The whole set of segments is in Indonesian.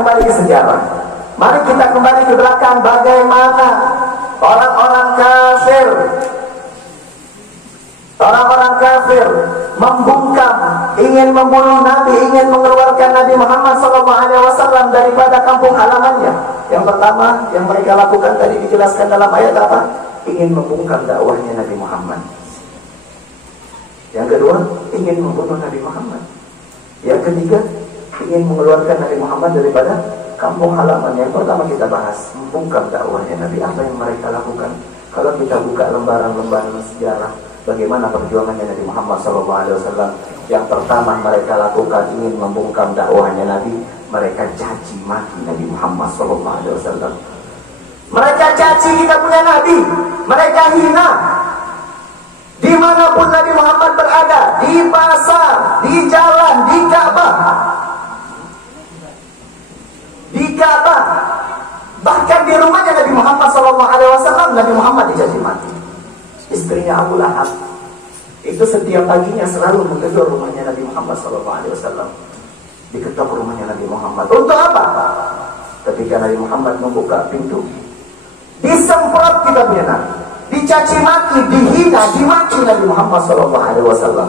kembali ke sejarah. Mari kita kembali ke belakang bagaimana orang-orang kafir membungkam, ingin membunuh Nabi, ingin mengeluarkan Nabi Muhammad SAW daripada kampung halamannya. Yang pertama yang mereka lakukan tadi dijelaskan dalam ayat apa? Ingin membungkam dakwahnya Nabi Muhammad. Yang kedua, ingin membunuh Nabi Muhammad. Yang ketiga, ingin mengeluarkan Nabi Muhammad daripada kampung halaman. Yang pertama kita bahas membungkam dakwahnya Nabi. Apa yang mereka lakukan? Kalau kita buka lembaran-lembaran sejarah, bagaimana perjuangannya Nabi Muhammad SAW? Yang pertama mereka lakukan ingin membungkam dakwahnya Nabi, mereka caci maki Nabi Muhammad SAW. Mereka caci kita punya Nabi, mereka hina. Dimanapun Nabi Muhammad berada, di pasar, di jalan, di Ka'bah, bahkan di rumahnya Nabi Muhammad SAW, Nabi Muhammad dicaci maki. Istrinya Abu Lahab itu setiap paginya selalu menggedor rumahnya Nabi Muhammad SAW. Diketok rumahnya Nabi Muhammad. Untuk apa? Ketika Nabi Muhammad membuka pintu, disemprot kita punya Nabi, dicaci maki, dihina, dimaki Nabi Muhammad SAW.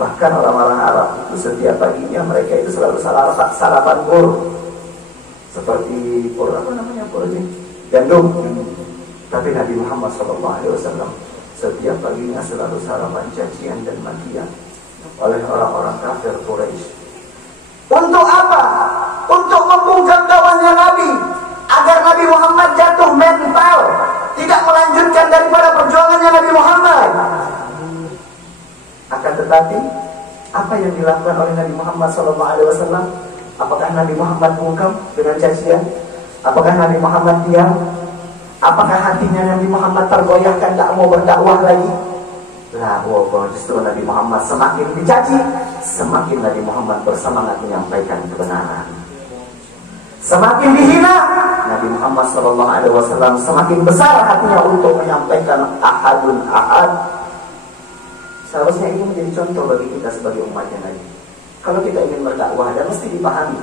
Bahkan orang-orang Arab itu setiap paginya mereka itu selalu sarapan pur, seperti pur apa namanya, pur ini gandum. Tapi Nabi Muhammad SAW setiap paginya selalu sarapan cacian dan makian oleh orang-orang kafir Quraisy. Untuk apa? Untuk membungkam dakwahnya Nabi, agar Nabi Muhammad jatuh mental, tidak melanjutkan daripada perjuangannya Nabi Muhammad. Akan tetapi, apa yang dilakukan oleh Nabi Muhammad SAW? Apakah Nabi Muhammad bungkam dengan cacian? Apakah Nabi Muhammad diam? Apakah hatinya Nabi Muhammad tergoyahkan, tak mau berdakwah lagi? Lah, justru Nabi Muhammad semakin dicaci, semakin Nabi Muhammad bersemangat menyampaikan kebenaran. Semakin dihina, Nabi Muhammad SAW semakin besar hatinya untuk menyampaikan ahadun ahad. Seharusnya ini menjadi contoh bagi kita sebagai umatnya Nabi. Kalau kita ingin berdakwah, dan mesti dipahami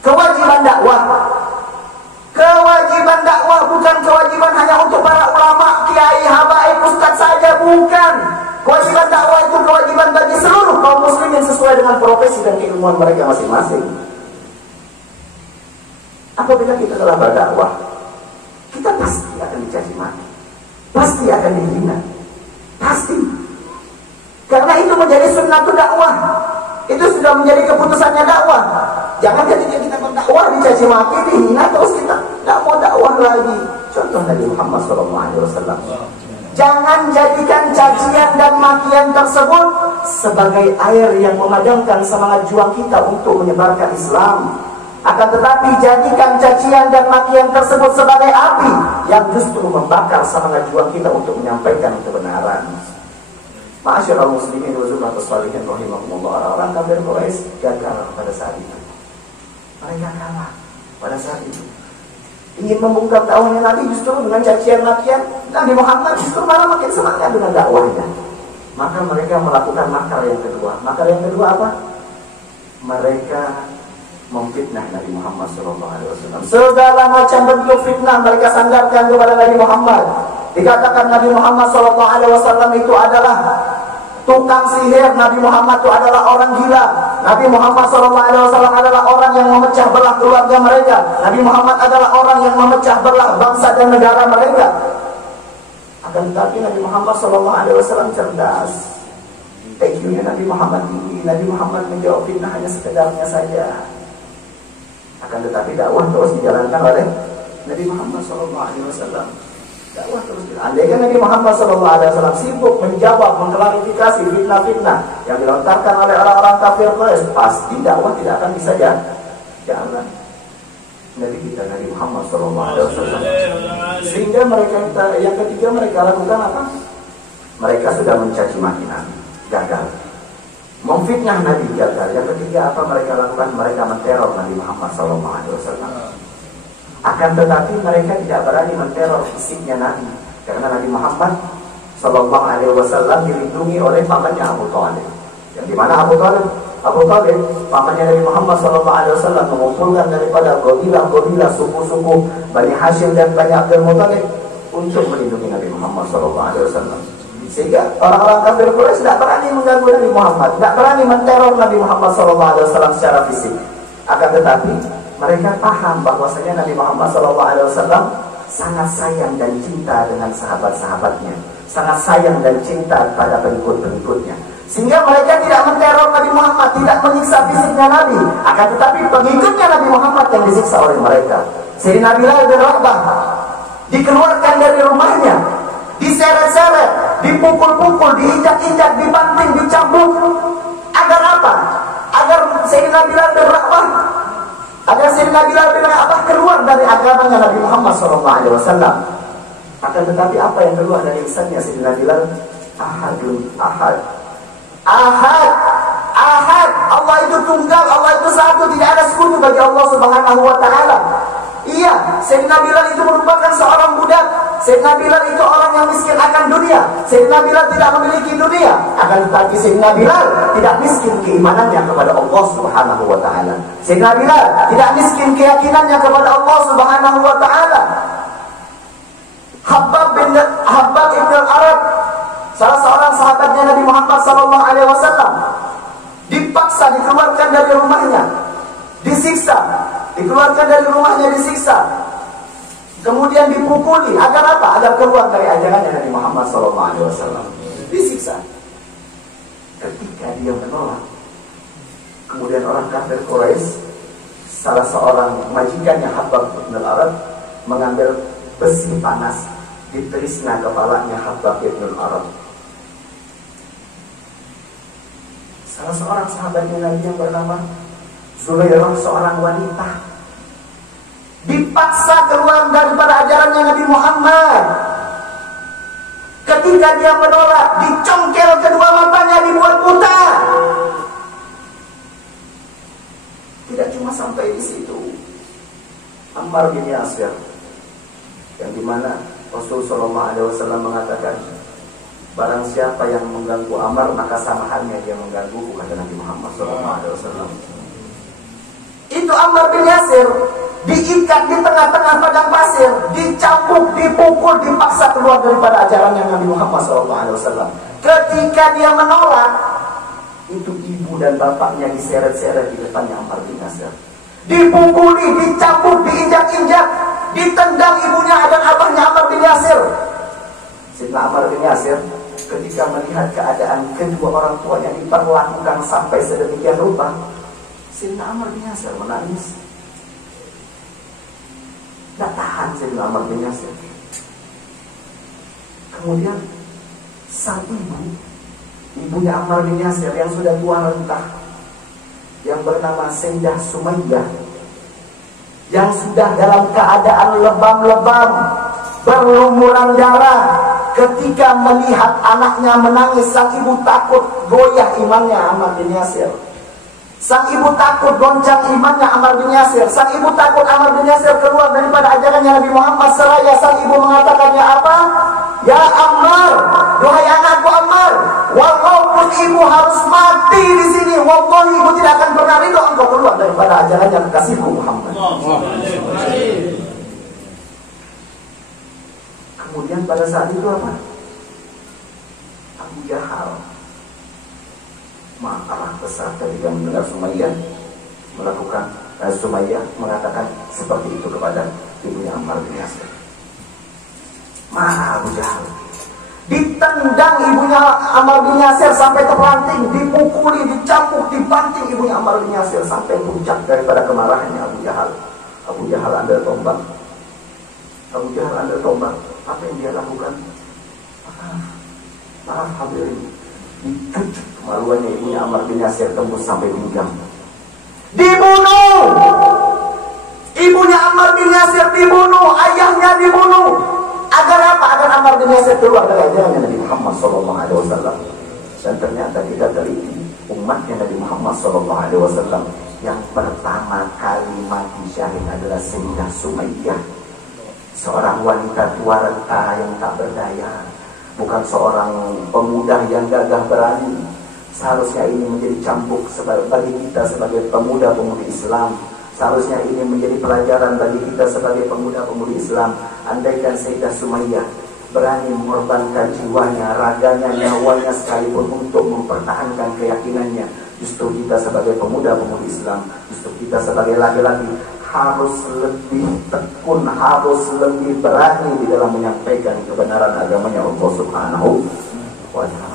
kewajiban dakwah. Kewajiban dakwah bukan kewajiban hanya untuk para ulama, kiai, habaib, ustaz saja, bukan. Kewajiban dakwah itu kewajiban bagi seluruh kaum muslimin sesuai dengan profesi dan keilmuan mereka masing-masing. Apabila kita telah berdakwah, kita pasti akan dicaci maki, pasti akan dihina, pasti. Karena itu menjadi sunnatul dakwah. Itu sudah menjadi keputusannya dakwah. Jangan ketika kita berdakwah dicaci maki, dihina, terus kita tidak mau dakwah lagi. Contoh Nabi Muhammad SAW. Jangan jadikan cacian dan makian tersebut sebagai air yang memadamkan semangat juang kita untuk menyebarkan Islam. Akan tetapi jadikan cacian dan makian tersebut sebagai api yang justru membakar semangat juang kita untuk menyampaikan kebenaran. Ma'asyiral muslimin wa zumratus shalihin rahimakumullah. Orang kafir Quraisy gagal pada saat itu. Mereka kalah pada saat itu. Ingin membungkam dakwahnya Nabi justru dengan cacian makian. Nabi Muhammad justru malah makin semangat dengan dakwahnya. Maka mereka melakukan makar yang kedua. Makar yang kedua apa? Mereka memfitnah Nabi Muhammad SAW. Segala macam bentuk fitnah mereka sandarkan kepada Nabi Muhammad. Dikatakan Nabi Muhammad SAW itu adalah tukang sihir. Nabi Muhammad itu adalah orang gila. Nabi Muhammad SAW adalah orang yang memecah belah keluarga mereka. Nabi Muhammad adalah orang yang memecah belah bangsa dan negara mereka. Akan tetapi Nabi Muhammad SAW cerdas. IQ-nya Nabi Muhammad tinggi. Nabi Muhammad menjawab fitnah hanya sekedarnya saja. Akan tetapi dakwah terus dijalankan oleh Nabi Muhammad SAW. Dakwah terus. Andaikan Nabi Muhammad SAW sibuk menjawab, mengklarifikasi fitnah-fitnah yang dilontarkan oleh orang-orang kafir Quraisy, pasti dakwah tidak akan bisa jalan. Nabi kita Nabi Muhammad SAW. Sehingga mereka yang ketiga mereka lakukan apa? Mereka sudah mencaci maki Nabi, gagal. Memfitnah Nabi, gagal. Yang ketiga apa mereka lakukan? Mereka menteror Nabi Muhammad SAW. Akan tetapi mereka tidak berani menteror fisiknya Nabi, karena Nabi Muhammad SAW dilindungi oleh pamannya Abu Thalib. Yang dimana Abu Thalib Abu Talib, pamannya Nabi Muhammad SAW, mengumpulkan daripada godilah-godilah suku-suku Bani Hashim dan Bani Abdul Muttalib untuk melindungi Nabi Muhammad SAW. Sehingga orang-orang kafir Quraisy tidak berani mengganggu Nabi Muhammad, tidak berani menteror Nabi Muhammad SAW secara fisik. Akan tetapi mereka paham bahwasanya Nabi Muhammad SAW sangat sayang dan cinta dengan sahabat-sahabatnya, sangat sayang dan cinta pada pengikut-pengikutnya. Sehingga mereka tidak menteror Nabi Muhammad, tidak menyiksa fisiknya Nabi. Akan tetapi pengikutnya Nabi Muhammad yang disiksa oleh mereka. Sayyidina Bilal bin Rabah dikeluarkan dari rumahnya, diseret-seret, dipukul-pukul, diinjak-injak, dibanting, dicambuk. Agar apa? Agar Sayyidina Bilal bin Rabah, agar Sayyidina Bilal bin Rabah keluar dari agamanya Nabi Muhammad SAW. Akan tetapi apa yang keluar dari lisannya Sayyidina Bilal? Ahadun ahad. Ahad, ahad. Allah itu tunggal, Allah itu satu, tidak ada sekutu bagi Allah Subhanahu wa Ta'ala. Iya, Sayyidina Bilal itu merupakan seorang budak. Sayyidina Bilal itu orang yang miskin akan dunia. Sayyidina Bilal tidak memiliki dunia. Akan tetapi Sayyidina Bilal tidak miskin keimanannya kepada Allah Subhanahu wa Ta'ala. Sayyidina Bilal tidak miskin keyakinannya kepada Allah Subhanahu wa Ta'ala. Habbab ibn al-Arab, salah seorang sahabatnya Nabi Muhammad SAW, dipaksa dikeluarkan dari rumahnya, disiksa, dikeluarkan dari rumahnya, disiksa, kemudian dipukuli. Agar apa? Agar keluar dari ajarannya Nabi Muhammad SAW. Disiksa. Ketika dia menolak, kemudian orang kafir Quraisy, salah seorang majikannya Habbab ibn al-Arab, mengambil besi panas, diterisna kepalanya Habbab ibn al-Arab. Salah seorang sahabatnya Nabi yang bernama Zulairah, seorang wanita, dipaksa keluar daripada ajarannya Nabi Muhammad. Ketika dia menolak, dicongkel kedua matanya, dibuat buta. Tidak cuma sampai di situ. Ammar bin Yasir, yang dimana Rasulullah SAW mengatakan, barang siapa yang mengganggu Ammar, maka sama halnya dia mengganggu kata Nabi Muhammad SAW. Itu Ammar bin Yasir diikat di tengah-tengah padang pasir, dicambuk, dipukul, dipaksa keluar daripada ajarannya Nabi Muhammad SAW. Ketika dia menolak, itu ibu dan bapaknya diseret-seret di depannya Ammar bin Yasir, dipukuli, dicambuk, diinjak-injak, ditendang ibunya dan abahnya Ammar bin Yasir. Sayyidina Ammar bin Yasir ketika melihat keadaan kedua orang tuanya diperlakukan sampai sedemikian rupa, Sayyidina Ammar bin Yasir menangis. Tidak tahan Sayyidina Ammar bin Yasir. Kemudian sang ibunya Ammar bin Yasir yang sudah tua renta, yang bernama Sayyidah Sumayyah, yang sudah dalam keadaan lebam-lebam, berlumuran darah, ketika melihat anaknya menangis, sang ibu takut goyah imannya Ammar bin Yasir. Sang ibu takut goncang imannya Ammar bin Yasir. Sang ibu takut Ammar bin Yasir keluar daripada ajarannya Nabi Muhammad. Seraya sang ibu mengatakannya apa? Ya Ammar, duhai anakku Ammar, walaupun ibu harus mati di sini, wallahi ibu tidak akan pernah ridho engkau keluar daripada ajarannya kekasihku Muhammad. Kemudian pada saat itu apa? Abu Jahal marah besar ketika mendengar Sumayyah melakukan Sumayyah mengatakan seperti itu kepada ibunya Ammar bin Yasir. Marah Abu Jahal, ditendang ibunya Ammar bin Yasir sampai terpelanting, dipukuli, dicambuk, dibanting ibunya Ammar bin Yasir sampai puncak daripada kemarahannya Abu Jahal. Abu Jahal ambil tombak. Abu Jahal ambil tombak. Apa yang dia lakukan? Maaf hadirin, ditujuk kemaluannya ibunya Ammar bin Yasir tembus sampai pinggang. Dibunuh! Ibunya Ammar bin Yasir dibunuh, ayahnya dibunuh. Agar apa? Agar Ammar bin Yasir keluar dari ajarannya Nabi Muhammad SAW. Dan ternyata kita teliti, umatnya Nabi Muhammad SAW yang pertama kali mati syahid adalah Sayyidah Sumayyah, seorang wanita tua renta yang tak berdaya, bukan seorang pemuda yang gagah berani, Seharusnya ini menjadi cambuk bagi kita sebagai pemuda-pemudi Islam. Seharusnya ini menjadi pelajaran bagi kita sebagai pemuda-pemudi Islam. Andaikan Sayyidah Sumayyah berani mengorbankan jiwanya, raganya, nyawanya sekalipun untuk mempertahankan keyakinannya, justru kita sebagai pemuda-pemudi Islam, justru kita sebagai laki-laki harus lebih tekun, harus lebih berani di dalam menyampaikan kebenaran agamanya Allah Subhanahu wa ta'ala.